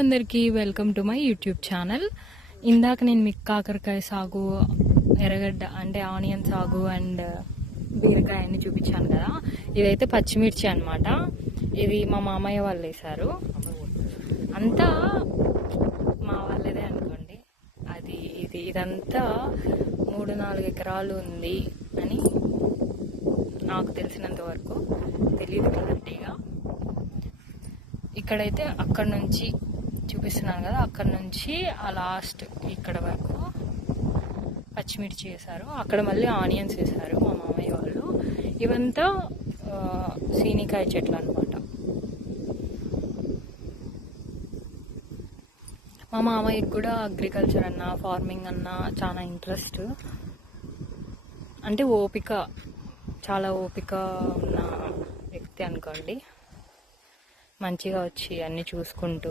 అందరికీ welcome to my YouTube channel. ఇందాక నేను మీకు కాకరకాయ సాగు, ఎర్రగడ్డ అంటే ఆనియన్ సాగు అండ్ బీరకాయ అన్ని చూపించాను కదా. ఇదైతే పచ్చిమిర్చి అనమాట. ఇది మా మామయ్య వాళ్ళు వేశారు. అంతా మా వాళ్ళదే అనుకోండి. ఇదంతా 3-4 ఎకరాలు ఉంది అని నాకు తెలిసినంత వరకు, తెలియదు క్లారిటీగా. ఇక్కడైతే అక్కడ నుంచి చూపిస్తున్నాను కదా, అక్కడ నుంచి ఆ లాస్ట్ ఇక్కడ వరకు పచ్చిమిర్చి వేశారు. అక్కడ మళ్ళీ ఆనియన్స్ వేశారు మా మామయ్య వాళ్ళు. ఇవంతా సీనికాయ చెట్లు అనమాట. మా మామయ్యకి కూడా అగ్రికల్చర్ అన్నా ఫార్మింగ్ అన్నా చాలా ఇంట్రెస్ట్. అంటే చాలా ఓపిక ఉన్న వ్యక్తి అనుకోండి. మంచిగా వచ్చి అన్నీ చూసుకుంటూ